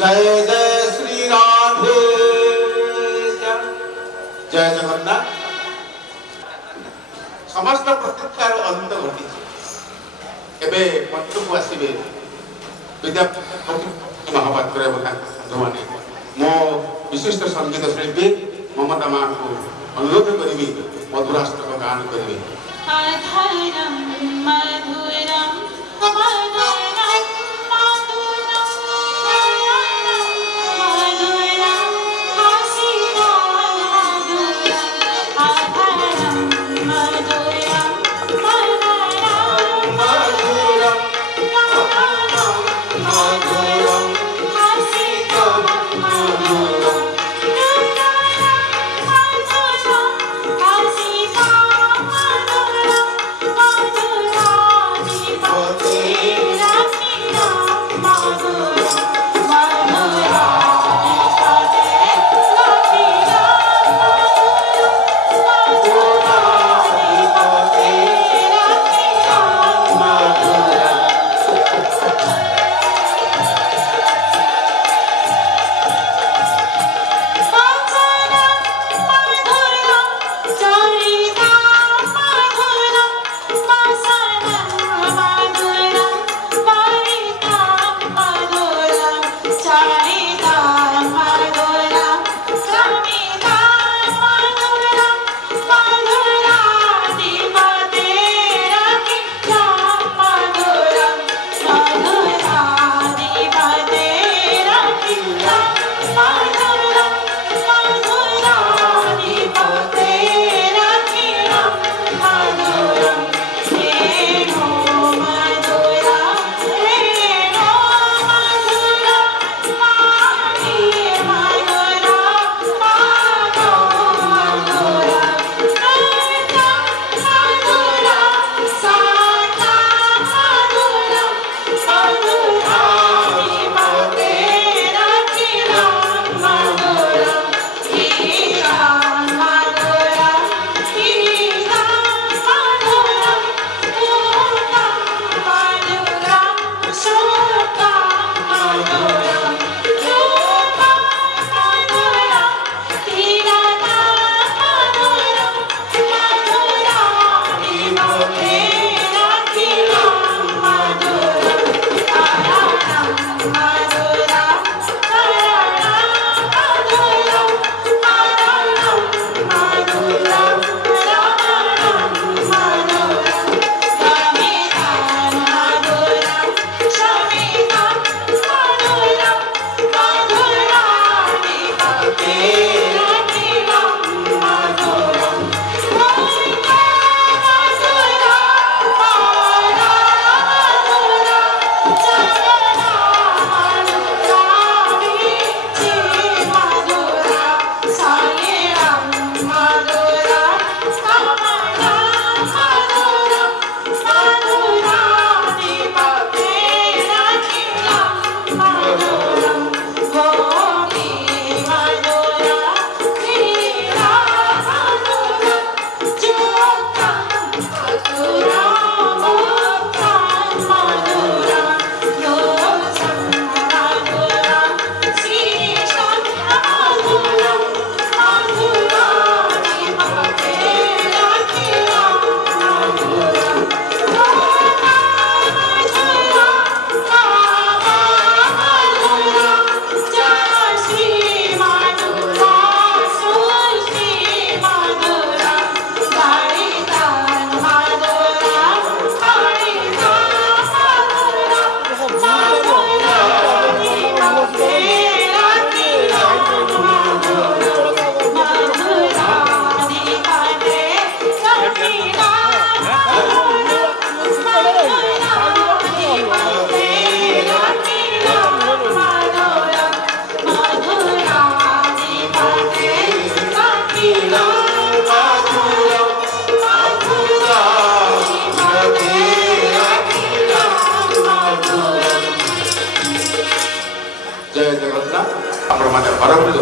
জয় জয় শ্রী রাধে জয় জগন্নাথ। সমস্ত প্রতীক্ষার অন্ত ঘটিছে। ଏବେ ମଞ୍ଚକୁ ଆସିବେ ବିଦ୍ୟାପତି ମହାପାତ୍ର ଏବଂ ତାଙ୍କ ସାଙ୍ଗମାନେ। ମୋ ବିଶିଷ୍ଟ ସଙ୍ଗୀତ ଶିଳ୍ପୀ ମମତା ମାଙ୍କୁ ଅନୁରୋଧ କରିବି ମଧୁରାଷ୍ଟକ ଗାନ କରିବେ।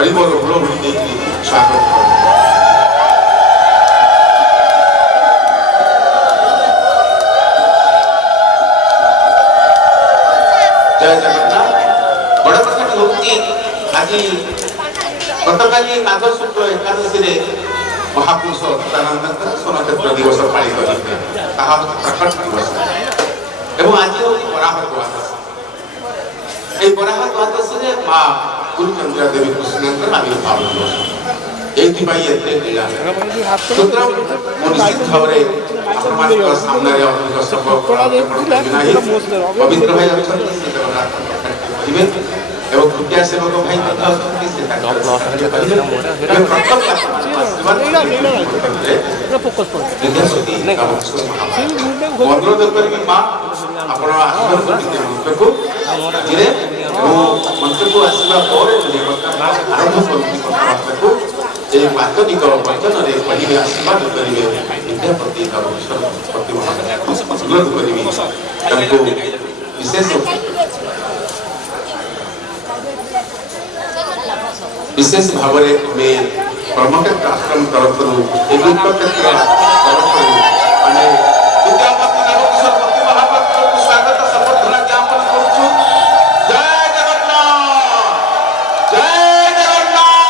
हरिबोल हुड़हुड़ी देकी स्वागत जय जगन्नाथ। बड़ कथा ହଉଛି ଆଜି ଗତକାଲି ମାଘ ଶୁକ୍ଳ ଏକାଦଶୀରେ ମହାପୁରୁଷ ଅଚ୍ୟୁତାନନ୍ଦଙ୍କର ସ୍ୱର୍ଣ୍ଣକ୍ଷେତ୍ର ଦିବସ ପାଳିତ ହୋଇଥିଲା। ତାହା ହେଉଛି ପ୍ରକଟ ଦିବସ ଏବଂ ଆଜି ହେଉଛି ବରାହ ଦ୍ୱାଦଶ। এই বরাহ দ্বাদশীরে মা গুরুচন্দ্রা দেবী কৃষ্ণଙ୍କର আବିର୍ଭାବ ଦିବସ। ଏଇଥିପାଇଁ ଏତେ ଲୀଳା। ସୁତରାଂ ମୁଁ ନିଶ୍ଚିତ ଭାବରେ ଆପଣମାନଙ୍କ ସାମ୍ନାରେ ଅଧିକ ସମୟ ନାହିଁ। ପବିତ୍ର ଭାଇ ଅଛନ୍ତି ସେ ଜଗନ୍ନାଥ କହିବେ ଏବଂ ତୃତୀୟା ସେବକ ଭାଇ ମଧ୍ୟ ଅଛନ୍ତି ସେ ତାଙ୍କର କହିବେ ଏବଂ ପ୍ରଥମ ଅନୁରୋଧ କରିବି ମା ଆପଣ ଆସନ୍ତୁ ମନ୍ତ୍ରକୁ ଧୀରେ ମନ୍ତ୍ରକୁ ଆସିବା ପରେ ଆରମ୍ଭ କରୁଛି କଥାବାର୍ତ୍ତାକୁ এই বাস্তবিক বচନରେ କହିବେ ଆଶୀର୍ବାଦ କରିବେ ବିଦ୍ୟାପତି ସରସ୍ୱତୀ ଅନୁରୋଧ କରିବି ତାଙ୍କୁ ବିଶେଷ ଭାବରେ ଆମେ ବ୍ରହ୍ମକ୍ଷେତ୍ର ଆଶ୍ରମ ତରଫରୁ ଏହି କ୍ଷେତ୍ର ତରଫରୁ ଆମେ ବିଦ୍ୟାପତି ସରସ୍ୱତୀ ମହାପାତ୍ରକୁ ସ୍ୱାଗତ ସମ୍ବର୍ଦ୍ଧନା ଜ୍ଞାପନ କରୁଛୁ। ଜୟ ଜଗନ୍ନାଥ, ଜୟ ଜଗନ୍ନାଥ।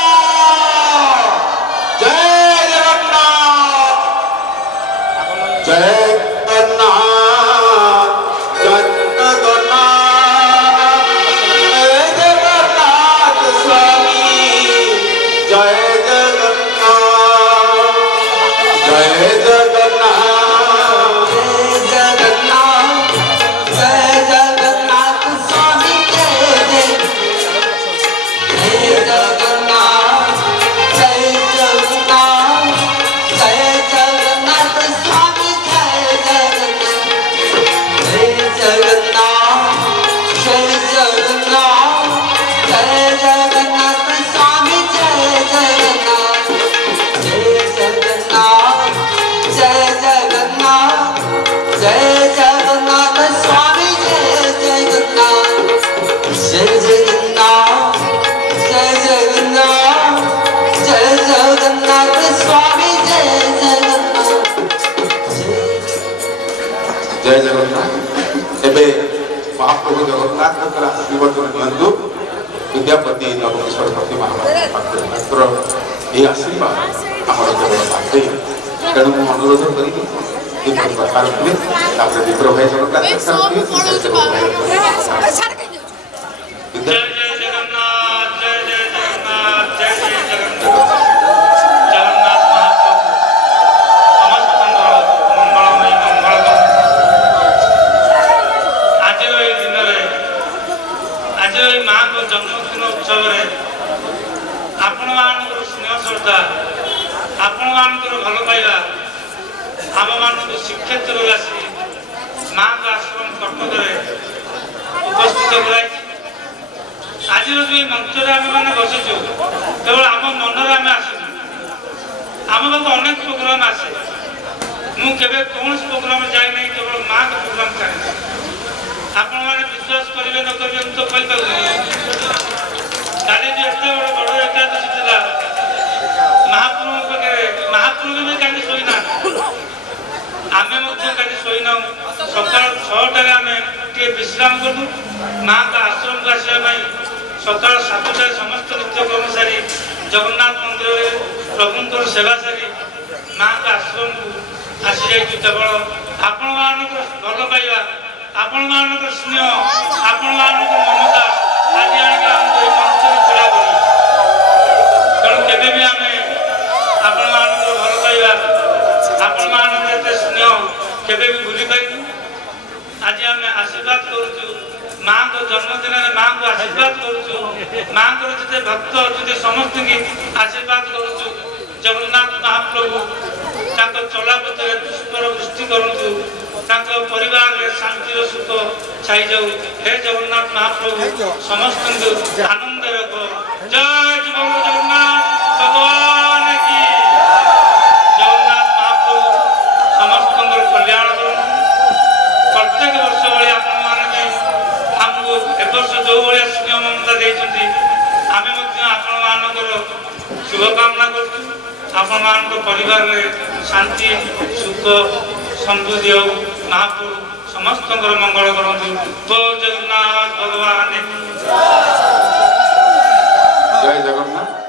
ଏବେ ମହାପ୍ରଭୁ ଜଗନ୍ନାଥଙ୍କର ଆଶୀର୍ବାଦ ନିଅନ୍ତୁ। ବିଦ୍ୟାପତି ସରସ୍ୱତୀ ମହାପାତ୍ର ଏହି ଆଶୀର୍ବାଦ ଆମର କେବଳ ପାଖରେ। ତେଣୁ ମୁଁ ଅନୁରୋଧ କରିବି କିପରି କଥା ରଖିବେ ତାପରେ ବିପ୍ର ଭାଇ ଜଗନ୍ନାଥ जन्मदिन उत्सव आपण मान स्नेह श्रद्धा आपण मान भल पाइबा आम मान श्रीक्षेत्र आसी माँ आश्रम कटक उपस्थित कराई। आज जो मंच आम मैंने बसचु केवल आम मनर आम आस आम पाक अनेक प्रोग्राम आसे मुझे कौन प्रोग्राम जाए ना केवल माँ का प्रोग्राम जाए आपण मैंने विश्वास करेंगे न करेंगे तो कही पार काली जो एत बड़ एकादशी था महाप्रभु पाखे महाप्रभु भी कहीं शोना आम कहीं शोना सका 6टार आम टे विश्राम कलु माँ का आश्रम को आसवाई सका 7टार समस्त नित्यक्रम सारी जगन्नाथ मंदिर प्रभुंर सेवा सारी माँ का आश्रम को आसी जाइए केवल आपण मान भल पाइबा आपण मान स्नेह आपण मान ममता आज आमको मंच छड़ा कर तेणु केवे भी आम आपण मान भल पाइबा आपण मान स्नेह केवे भी भूली पाइबू। आज आम आशीर्वाद करुचु माँ को जन्मदिन माँ को आशीर्वाद करुचु माँ को जिते भक्त अच्छे समस्त की आशीर्वाद करुचु। जगन्नाथ महाप्रभु चला पथरे पुष्पर वृष्टि करतु परिवार शांतिर सुख छाई जाऊ। हे जगन्नाथ महाप्रभु समस्त आनंद रख। जय जगन्नाथ भगवान की। जगन्नाथ महाप्रभु समस्त कल्याण कर प्रत्येक वर्ष भाई आपको एवर्ष जो भाया स्नेह ममता देती आम शुभकामना करूँ आपण परिवार में शांति सुख समृद्धि हो महाप्रभु समस्त मंगल करतु। जगन्नाथ भगवान। ଜୟ ଜଗନ୍ନାଥ।